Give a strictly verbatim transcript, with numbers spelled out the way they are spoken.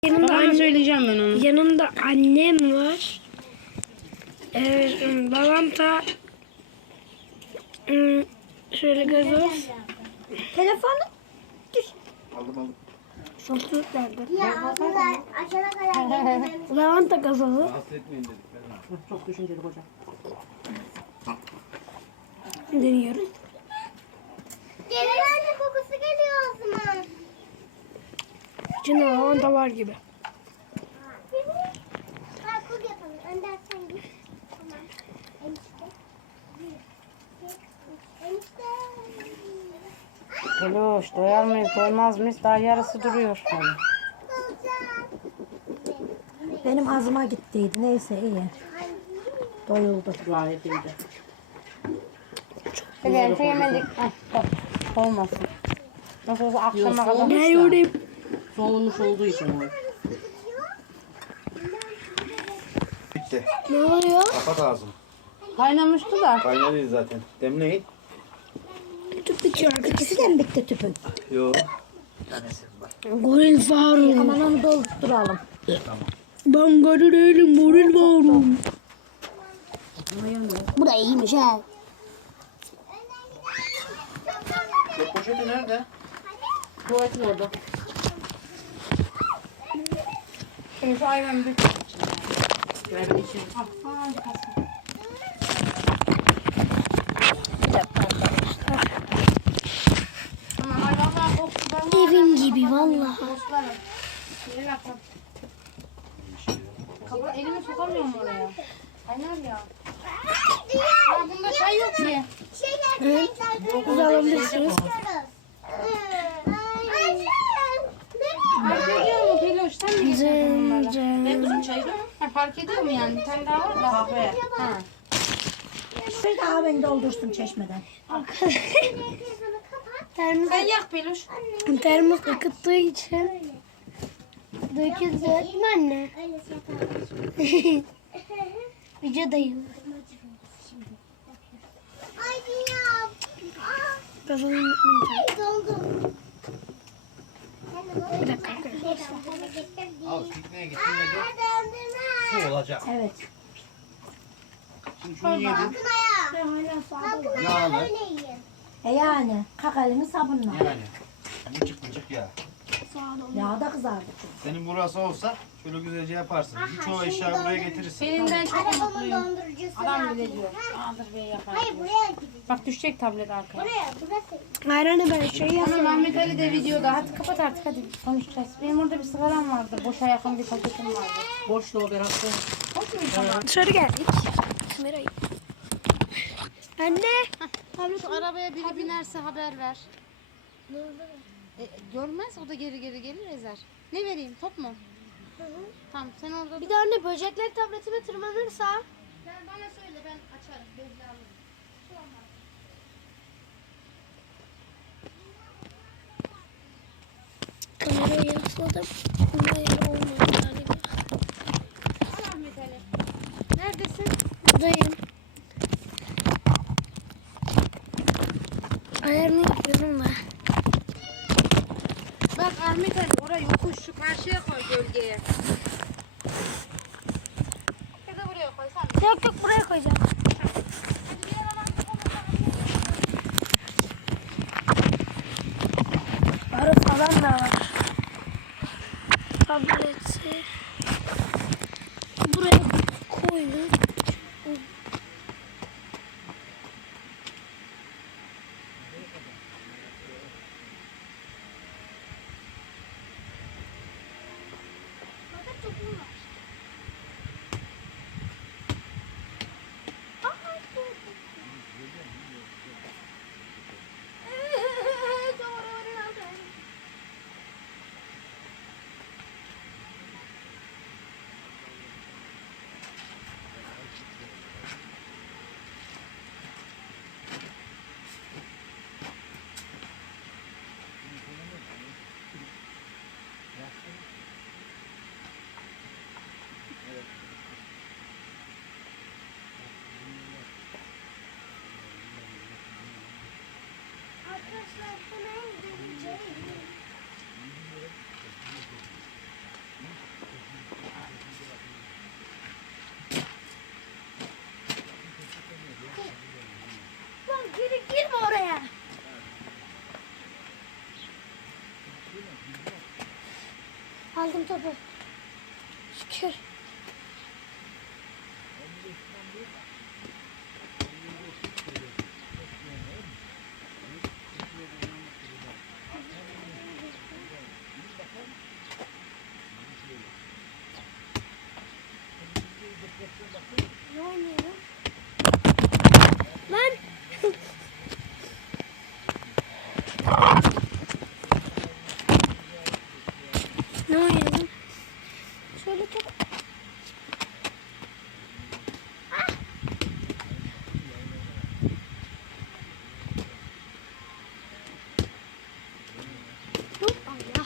Yanımda Babama söyleyeceğim ben onu. Yanımda annem var. Evet, babam da ım, şöyle gazoz. Telefonu düş. Aldım aldım. Şortluk nerede? Ya ablalar aşağıda kadar geldim. Babam da gazozu. Rahatsız etmeyin dedik. Ben Çok düşünceli hocam. Deniyoruz. Gelin anne kokusu geliyor o zaman. İçinde babam da var gibi. Ha kur yapalım. Önder sen git. Tamam. Enişte. Enişte. Peluş doyar mıyız doymaz mıyız daha yarısı duruyor. Benim ağzıma gittiydi. Neyse iyi. Doyuldu. Gayet iyiydi. Şeker yemedik. Heh, olmasın. Nasıl olsa akşama kadar. Ne yorayım? Soğumuş olduğu için o. bitti. Ne oluyor? Kapat ağzını. Kaynamıştı da. Kaynadıydı zaten. Demleyin. Tüp bitiyor. İkisi de mi bitti tüpün? Yok. Goril Faruk. Aman onu dolduralım. Ben garı değilim. Goril Faruk. Bu da iyiymiş ha. Çöp poşeti nerede? Tuvaletin orada. Şimdi şu ayranı dök. Ver ben içeyim. Ah, hadi kalsın. Tamam, ay vallahi koktu. Evim gibi vallahi. Dostlarım. Elini atın. Kapı elimi sokamıyorum oraya. Kaynar ya. Ya bunda çay yok ki. Şeyler renkler Siz alabilirsiniz. Fark ediyor mu Peloş? Sen mi getirdin bunları? Cem, Ne kızım çayı mı? Ha, fark ediyor mu yani? Bir tane daha var da. Kahve. Ha. Bir daha beni doldursun çeşmeden. termos, Sen yak Peloş. termos akıttığı için döküldü. Değil mi anne? Videodayım. Ay dünya. Gazonu unutmayacağım. Ay doldum. Bir dakika arkadaşlar. Al pikniğe gittin yedin. Dondurma. Su olacak. Evet. Şimdi şunu yedin. Bakın Yağlı. öyle yiyin. E yani kalk elini sabunla. Yani. Mıcık mıcık ya. Yağ da kızardı. Senin burası olsa şöyle güzelce yaparsın. Aha, Çoğu şimdi eşya buraya doldur. getirirsin. Belinden çok Arabamın mutluyum. dondurucusu. Adam lazım. bile diyor. Ha, Aldır bey yapar. hayır buraya gideceğiz. Bak düşecek tablet arkaya. Buraya burası. Ayranı ben şey Tamam yapayım. Ahmet Ali de videoda. Hadi kapat artık hadi konuşacağız. Benim orada bir sigaram vardı. Boşa yakın bir paketim vardı. Boştu o biraz. Boş muydu tamam? Dışarı geldik. Kamerayı. Anne. Şu arabaya biri binerse haber ver. E, görmez o da geri geri gelir ezer. Ne vereyim top mu? Tamam sen orada Bir de anne böcekler tabletime tırmanırsa. Sen bana söyle ben açarım. Gözle alırım. Kamerayı yasladım. Hayır olmadı galiba. Al Ahmet Ali. Neredesin? Buradayım. Ayarını yapıyorum da. Bak Ahmet Ali oraya yokuş şu karşıya koy gölgeye. Ya da buraya koy sen. Yok yok buraya koyacağım. Arı falan da var. Tableti. Buraya koydum. Bakın topum var. Arkadaşlar hemen döneceğim. Aldım topu. Şükür. Ne oynuyorum? Lan! Ne oynuyorum? Şöyle çok... Dur Allah.